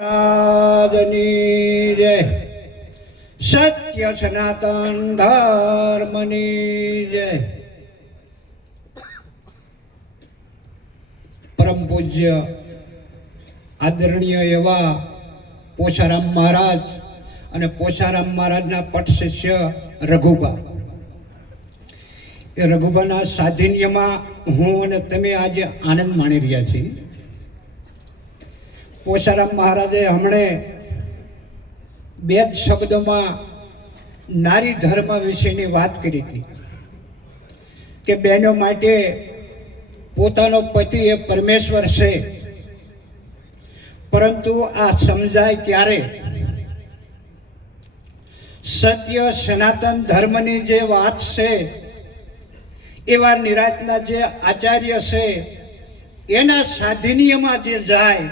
રાજની જય, સત્ય સનાતન ધર્મની જય. પરમ પૂજ્ય આદરણીય એવા પોછારામ મહારાજ અને પોછારામ મહારાજના પટ શિષ્ય રઘુબા, એ રઘુબાના સાધિન્યમાં હું અને તમે આજે આનંદ માણી રહ્યા છીએ. પોછારામ મહારાજે હમણે બે જ શબ્દોમાં નારી ધર્મ વિશેની વાત કરી હતી કે બહેનો માટે પોતાનો પતિ એ પરમેશ્વર છે, પરંતુ આ સમજાય ક્યારે? સત્ય સનાતન ધર્મની જે વાત છે, એવા નિરાંતના જે આચાર્ય છે એના સાધિન્યમાં જે જાય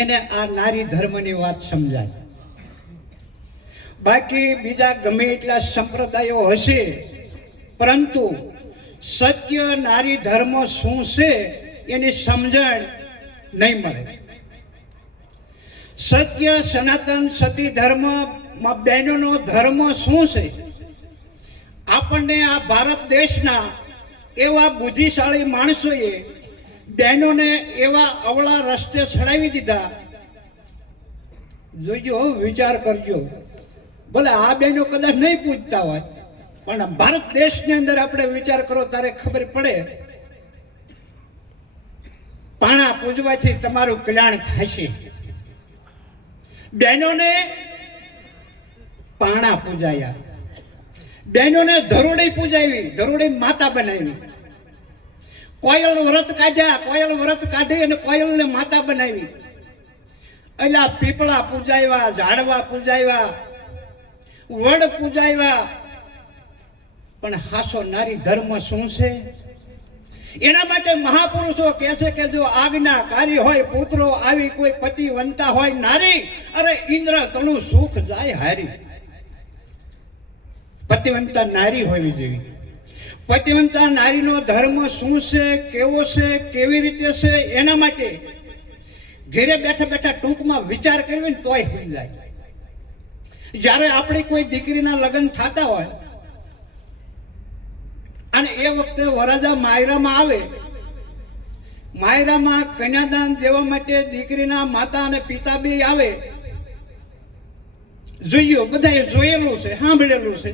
એને આ નારી ધર્મની વાત સમજાય. બાકી બીજા ગમે એટલા સંપ્રદાયો હશે, પરંતુ સત્ય નારી ધર્મ શું છે એની સમજણ નહીં મળે. સત્ય સનાતન સતી ધર્મમાં બહેનોનો ધર્મ શું છે, આપણને આ ભારત દેશના એવા બુદ્ધિશાળી માણસોએ બહેનોને એવા અવળા રસ્તે ચડાવી દીધા. જોઈજો, વિચાર કરજો. ભલે આ બહેનો કદાચ નહીં પૂછતા હોય, પણ ભારત દેશની અંદર આપણે વિચાર કરો ત્યારે ખબર પડે, પાણા પૂજવાથી તમારું કલ્યાણ થાય છે. બહેનોને પાણા પૂજાયા, બહેનોને ધરોડી પૂજાવી, ધરોડી માતા બનાવી. કોયલ વ્રત કાઢ્યા, કોયલ વ્રત કાઢી અને કોયલને માતા બનાવી. એટલે પીપળા પૂજાવ્યા, ઝાડવા પૂજાવ્યા, વડ પૂજાવ્યા. પણ હાસો નારી ધર્મ શું છે? એના માટે મહાપુરુષો કહે છે કે જો આજ્ઞાકારી હોય પુત્રો, આવી કોઈ પતિવંતા હોય નારી, અરે ઇન્દ્ર તણું સુખ જાય હારી. પતિવંતા નારી હોવી જોઈએ. પતિવંતા નારીનો ધર્મ શું છે, કેવો છે, કેવી રીતે છે, એના માટે ઘરે બેઠા બેઠા ટૂંકમાં વિચાર કરવી ને તોય સમજાય. જ્યારે આપણી કોઈ દીકરીના લગ્ન થતા હોય અને એ વખતે વરરાજા માયરામાં આવે, માયરામાં કન્યાદાન દેવા માટે દીકરીના માતા અને પિતા બે આવે. જોયું, બધાએ જોયેલું છે, સાંભળેલું છે.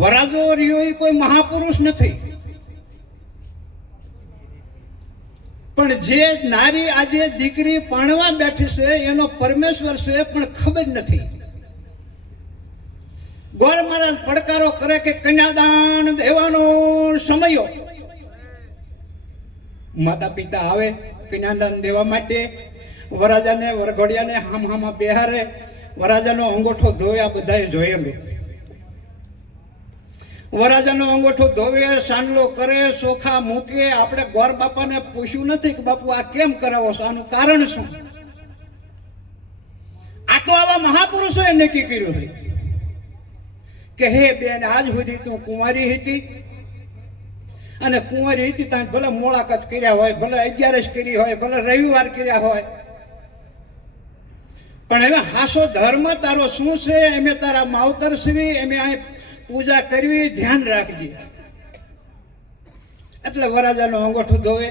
વરાજો રહ્યો એ કોઈ મહાપુરુષ નથી, પણ જે નારી આજે દીકરી પરણવા બેઠી છે એનો પરમેશ્વર છે, પણ ખબર નથી. ગોર મહારાજ પડકારો કરે કે કન્યાદાન દેવાનો સમયો. માતા પિતા આવે કન્યાદાન દેવા માટે, વરરાજાને વરઘોડિયાને હામહામાં બેહારે, વરરાજાનો અંગૂઠો ધોયા, બધાએ જોયેલું. વરરાજાનો અંગૂઠો ધોવે, સાંડલો કરે, ચોખા મૂકે. આપણે ગોર બાપાને પૂછ્યું નથી કે બાપુ આ કેમ કરાવો છો, આનું કારણ શું? આ તો આવા મહાપુરુષોએ નક્કી કર્યું છે કે હે બેન, આજ સુધી તું કુંવારી હતી, અને કુંવારી હતી ત્યાં ભલે મોળાકત કર્યા હોય, ભલે 11 કરી હોય, ભલે રવિવાર કર્યા હોય, પણ હવે હાસો ધર્મ તારો શું છે, એમે તારા માવતર સીવી, એમે અહીં પૂજા કરવી, ધ્યાન રાખજે. એટલે વરરાજાનો અંગૂઠો ધોવે,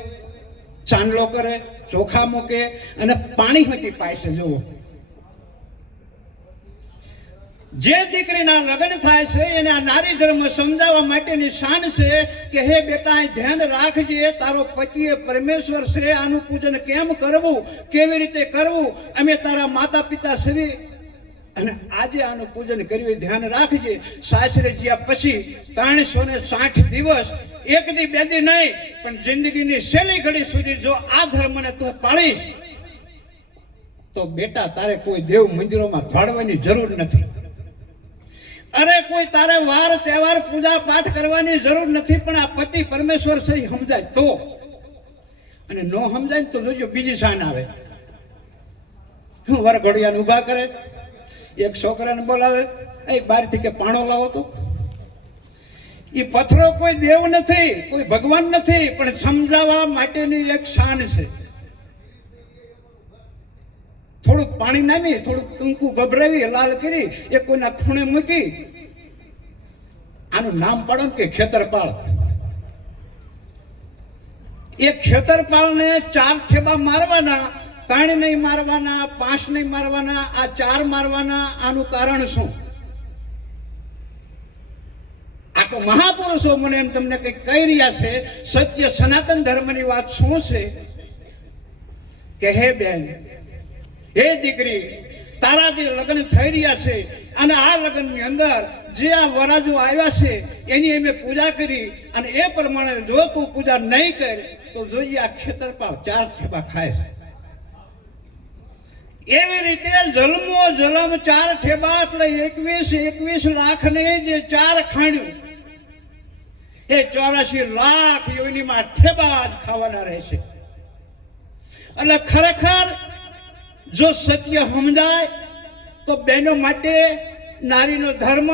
ચાંદલો કરે, ચોખા મૂકે અને પાણી હતી પાસે. જુઓ, જે દીકરીના લગ્ન થાય છે એને આ નારી ધર્મ સમજાવવા માટેની શાન છે કે હે બેટા, અહીં ધ્યાન રાખજે, તારો પતિ એ પરમેશ્વર છે, આનું પૂજન કેમ કરવું, કેવી રીતે કરવું, અમે તારા માતા પિતા સવી, અને આજે આનું પૂજન કરવી, ધ્યાન રાખજે. સાસરે જ્યાં પછી 360 દિવસ, એક દી બે દી નહીં, પણ જિંદગીની છેલ્લી ઘડી સુધી જો આ ધર્મને તું પાળીશ તો બેટા તારે કોઈ દેવ મંદિરોમાં દોડવાની જરૂર નથી. અરે કોઈ તારે વાર તહેવાર પૂજા પાઠ કરવાની જરૂર નથી. પણ આ પતિ પરમેશ્વર છે સમજાય તો, અને ન સમજાય તો જોજો બીજી શાન આવે. હું વરઘોડિયાને ઊભા કરે, એક છોકરાને બોલાવે, એ બહારથી કે પાણો લાવો તો. એ પથ્થરો કોઈ દેવ નથી, કોઈ ભગવાન નથી, પણ સમજાવવા માટેની એક શાન છે. થોડુંક પાણી નામી, થોડુંક કંકુ ગભરાવી, લાલ કરી, એ કોઈના ખૂણે મૂકી, આનું નામ પાડો કે ખેતરપાળ. એ ખેતરપાળને 4 ઠેબા મારવાના, 3 નહીં મારવાના, 5 નહીં મારવાના, આ 4 મારવાના. આનું કારણ શું? આ તો મહાપુરુષો મને એમ તમને કઈ કહી રહ્યા છે. સત્ય સનાતન ધર્મની વાત શું છે કે હે બેન, હે દીકરી, તારા જે લગ્ન થઈ રહ્યા છે અને આ લગ્નની અંદર જે આ વરાજો આવ્યા છે એની અમે પૂજા કરી, અને એ પ્રમાણે જો તું પૂજા નહીં કર તો જોઈએ આ ખેતરપાળ 4 ઠેબા ખાય છે. એવી રીતે જલમો જલમ 4 ઠેબા એટલે 21 લાખને જે 4 ખાણ્યું, એ 84 લાખ યોનીમાં ઠેબા જ ખાવાના રહેશે. એટલે ખરેખર જો સત્ય સમજાય તો બહેનો માટે નારીનો ધર્મ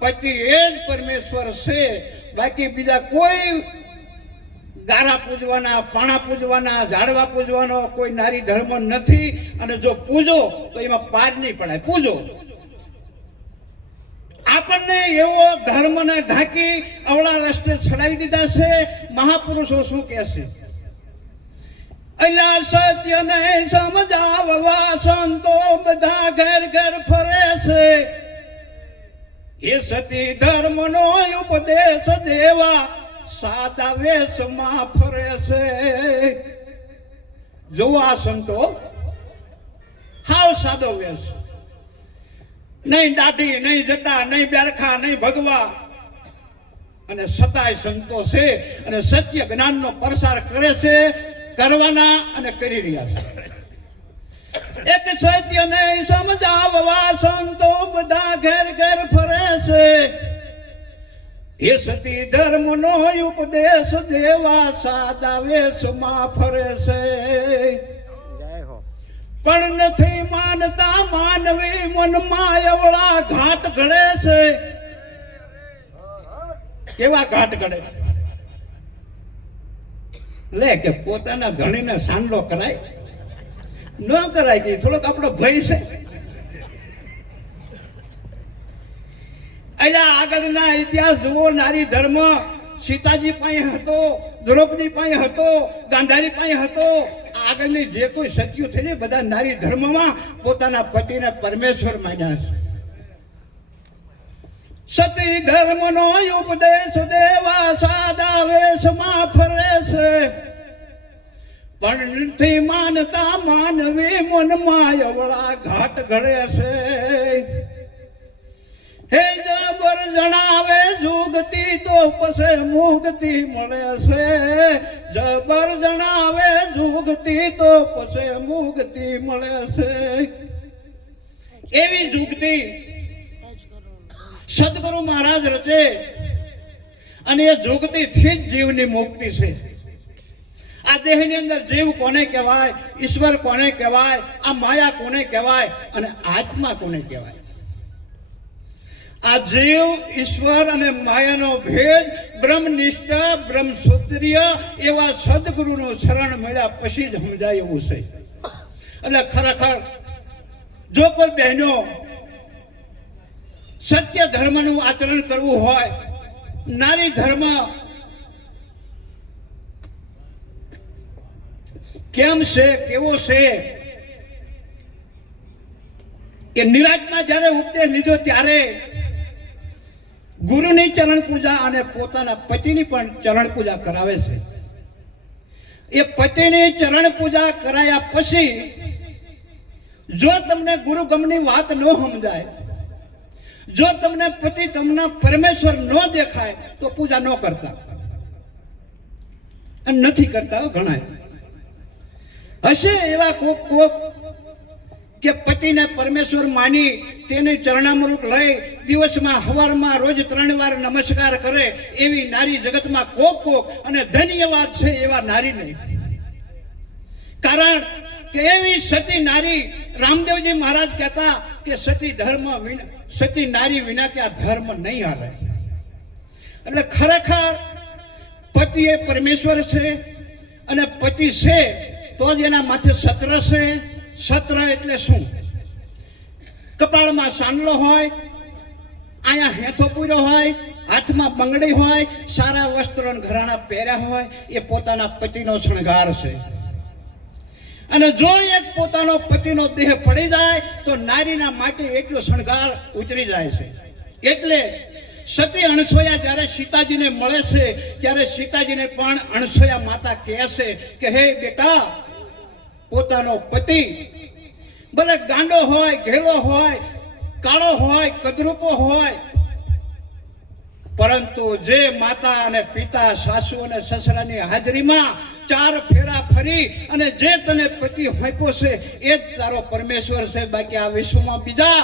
પતિ એ જ પરમેશ્વર છે. બાકી બીજા કોઈ ગારા પૂજવાના, પાણા પૂજવાના, ઝાડવા પૂજવાનો કોઈ નારી ધર્મ નથી. અને જો પૂજો તો એમાં પાર નહીં પડાય. પૂજો આપણને એવો ધર્મને ઢાંકી અવળા રસ્તે ચડાવી દીધા છે. મહાપુરુષો શું કહે છે? અલા સત્યને સમજાવવા સંતો બધા ઘર ઘર ફરે છે. એ સતી ધર્મનો ઉપદેશ દેવા સાદા વેશમાં ફરે છે. જો આ સંતો હાવ સાદો વેશ, નહીં દાઢી, નહીં જટા, નહીં બેરખા, નહીં ભગવા, અને છતાંય સંતો છે અને સત્ય જ્ઞાનનો પ્રસાર કરે છે, કરવાના અને કરી રહ્યા છે. એક સત્યને સમજાવવા સંતો બધા ઘેર ઘેર ફરે છે. એ સતી ધર્મનો ઉપદેશ દેવા સાદા વેશમાં ફરે છે. પણ નથી માનતા માનવી મનમાં એવડા ઘાટ ઘડે છે. કેવા ઘાટ ઘડે? લે કે પોતાના ધણીને સાંડલો કરાય? ન કરાય કે થોડોક આપણો ભય છે. એટલે આગળના ઇતિહાસ જુઓ. નારી ધર્મ સીતાજી પાસે હતો, દ્રૌપદી પાસે હતો, ગાંધારી પાસે હતો. આગળની જે કોઈ સત્યો થઈ છે બધા નારી ધર્મમાં પોતાના પતિને પરમેશ્વર માન્યા છે. સતી ધર્મનો ઉપદેશ દેવા સાદા વેશમાં ફરે છે. પણ નથી માનતા માનવી મનમાં એવડા ઘાટ ઘડે છે. હે જબર જણાવે જુગતી તો પછી મુક્તિ મળે છે. જબર જણાવે જુગતી તો પછી મુક્તિ મળે છે. એવી જુગતી સદગુરુ મહારાજ રચે, અને એ જુગતીથી જ જીવની મુક્તિ છે. આ દેહની અંદર જીવ કોને કહેવાય, ઈશ્વર કોને કહેવાય, આ માયા કોને કહેવાય અને આત્મા કોને કહેવાય? આ જીવ, ઈશ્વર અને માયાનો ભેદ બ્રહ્મનિષ્ઠ, બ્રહ્મસૂત્રીય એવા સદગુરુનો શરણ મળ્યા પછી જ સમજાય એવું છે. એટલે ખરેખર જો કોઈ બહેનો સત્ય ધર્મનું આચરણ કરવું હોય, નારી ધર્મ કેમ છે, કેવો છે, એ નિરાજમાં જ્યારે ઉપદેશ લીધો ત્યારે ગુરુની ચરણ પૂજા અને પોતાના પતિની પણ ચરણ પૂજા કરાવે છે. એ પતિની ચરણ પૂજા કરાયા પછી જો તમને ગુરુગમની વાત ન સમજાય, જો તમને પતિ તમને પરમેશ્વર ન દેખાય તો પૂજા ન કરતા. અને નથી કરતા ઘણા હશે એવા કોક કે પતિને પરમેશ્વર માની તેને ચરણામૃત લઈ દિવસમાં હવારમાં રોજ 3 વાર નમસ્કાર કરે એવી નારી જગતમાં કોક અને ધન્યવાદ છે એવા નારી નહીં. કારણ કે એવી સતી નારી, રામદેવજી મહારાજ કહેતા કે સતી ધર્મ વિના, સતી નારી વિના કે આ ધર્મ નહીં હાલે. એટલે ખરેખર પતિ એ પરમેશ્વર છે અને પતિ છે તો જ એના માથે સત્ર છે, સત્ર એટલે શું? કપાળમાં સાંડલો હોય, અહીંયા હેથો પૂર્યો હોય, હાથમાં બંગડી હોય, સારા વસ્ત્રો અને ઘરાણા પહેર્યા હોય, એ પોતાના પતિનો શણગાર છે. અને જો એક પોતાનો પતિનો દેહ પડી જાય તો નારીના માટે એટલો શણગાર ઉતરી જાય છે. એટલે સતી અણસોયા જ્યારે સીતાજીને મળે છે ત્યારે સીતાજીને પણ અણસોયા માતા કહે છે કે હે બેટા, પોતાનો પતિ ભલે ગાંડો હોય, ઘેલો હોય, કાળો હોય, કદરૂપો હોય, પરંતુ જે માતા અને પિતા, સાસુ અને સસરાની હાજરીમાં 4 ફેરા ફરી અને જે તને પતિ હોપ્યો છે એ જ તારો પરમેશ્વર છે. બાકી આ વિશ્વમાં બીજા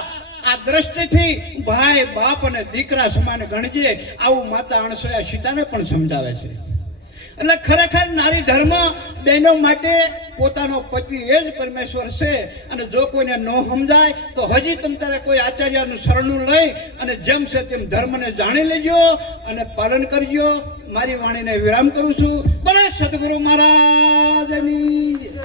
આ દ્રષ્ટિથી ભાઈ, બાપ અને દીકરા સમાન ગણજે, આવું માતા અણસોયા સીતાને પણ સમજાવે છે. એટલે ખરેખર નારી ધર્મ બહેનો માટે પોતાનો પતિ એ જ પરમેશ્વર છે. અને જો કોઈને ન સમજાય તો હજી તમે તારે કોઈ આચાર્યનું શરણું લઈ અને જેમ છે તેમ ધર્મને જાણી લેજો અને પાલન કરજો. મારી વાણીને વિરામ કરું છું. બોલે સદગુરુ મહારાજની.